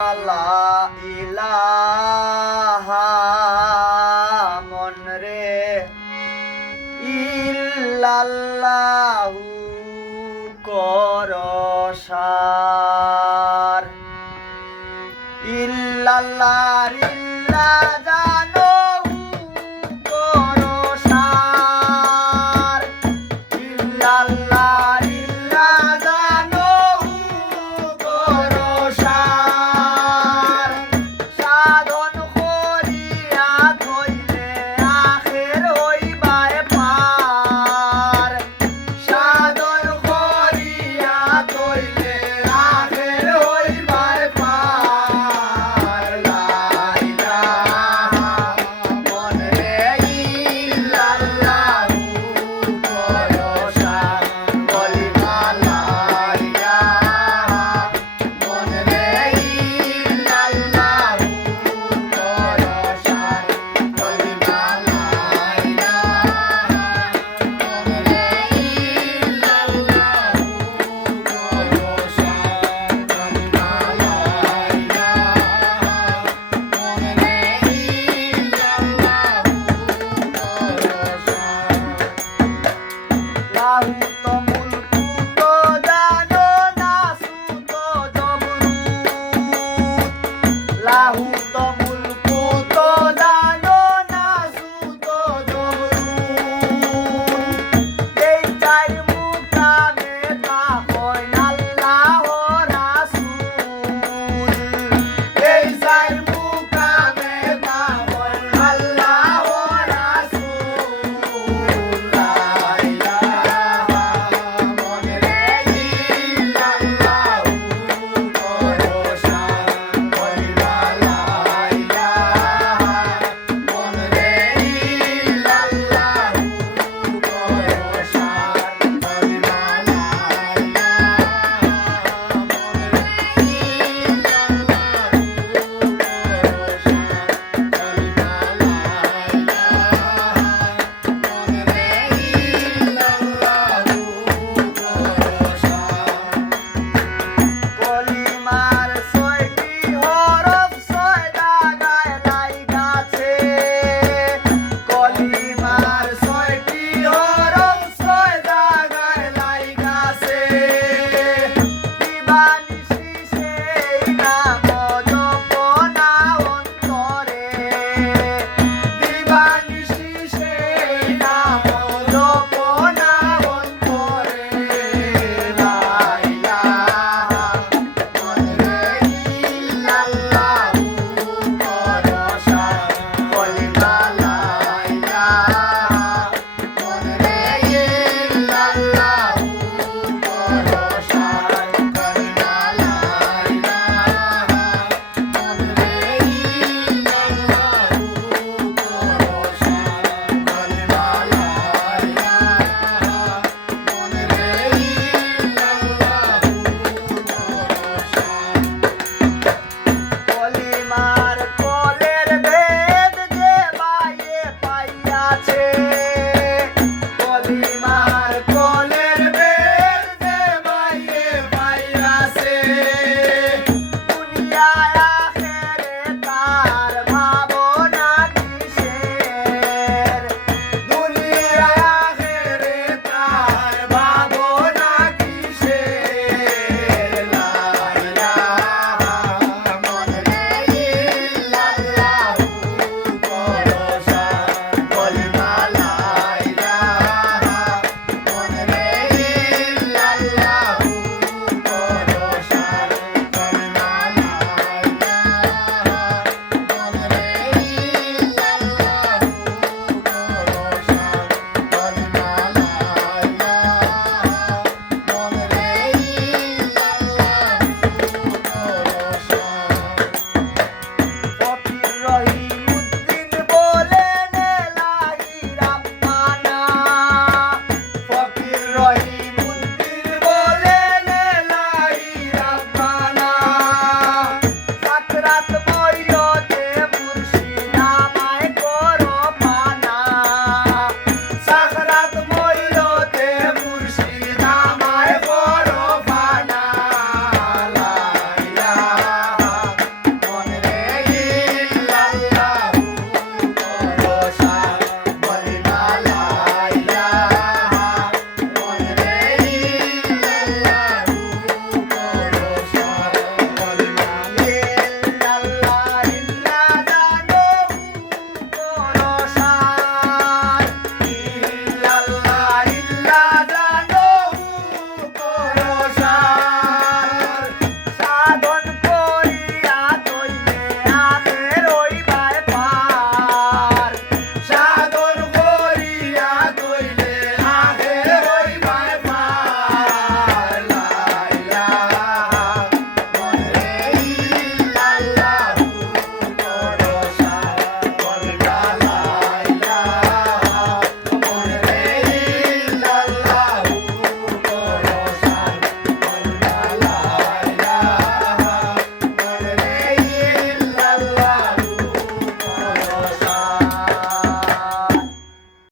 লা ইলাহা মনরে ইল্লাল্লাহু করসার ইল্লাল্লাহ ইল্লা জানো করসার ইল্লাল্লাহ ইল্লা জানো করসার সাধন করিয়া কইলে আখের হইবায় পার সাধন করিয়া কইলে আখের হইবায় পার লা ইলাহা মনরে ইল্লাল্লাহু করসার কলিমা লা ইলাহা মনরে ইল্লাল্লাহু করসার কলিমা লা ইলাহা মনরে ইল্লাল্লাহু করসার কলিমা লা ইলাহা মনরে ইল্লাল্লাহু করসার লাহু তো মুলকু তো জানো না সুতো জবরুত লাহু তো মুলকু তো জানো না সুতো জবরুত এই চার মুকামে তাহয় আল্লাহ রাসূল এই চার মুকামে তাহয় আল্লাহ রাসূল লা ইলাহা মনরে ইল্লাল্লাহু করসার কলিমা লা ইলাহা মনরে ইল্লাল্লাহু করসার কলিমা লা কলিমার ছয়টি হরফ ছয় জায়গায় লাইগাছে কলিমার ছয়টি হরফ ছয় জায়গায় লাইগাছে দিবানিশি সেই নাম জপনা অন্তরে দিবানিশি সেই নাম জপনা অন্তরে লা ইলাহা মনরে ইল্লাল্লাহু করসার কলিমা লা ইলাহা মনরে ইল্লাল্লাহু করসার কলিমা লা ইলাহা মনরে ইল্লাল্লাহু করসার কলিমা লা ইলাহা মনরে ইল্লাল্লাহু করসার কলিমার কলের ভেদ যে বাইয়ে পাইয়াছে কলিমার কলের ভেদ যে বাইয়ে পাইয়াছে দুনিয়ায়